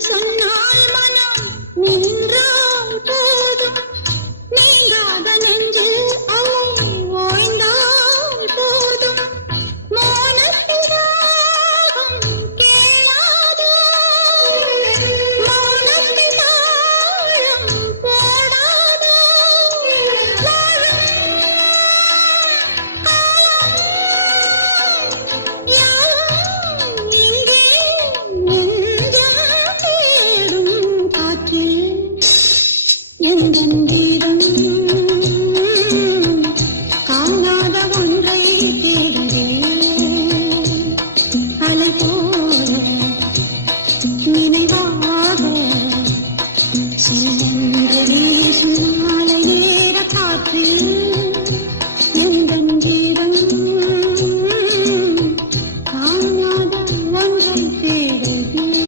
சொன்னால் மனம் நின்றால் போதும் நீங்காத நெஞ்சு அலை ஓய்ந்தால் போதும் மௌனத்திராகம் கேளாதோ மௌனத்தில் தாழம் போடாதோ யாரும் இங்கே நெஞ்சம் தேடும் காற்றில் எந்தன் வீரம் காணாத ஒன்றை தேடுவேன் அலை போல நினைவா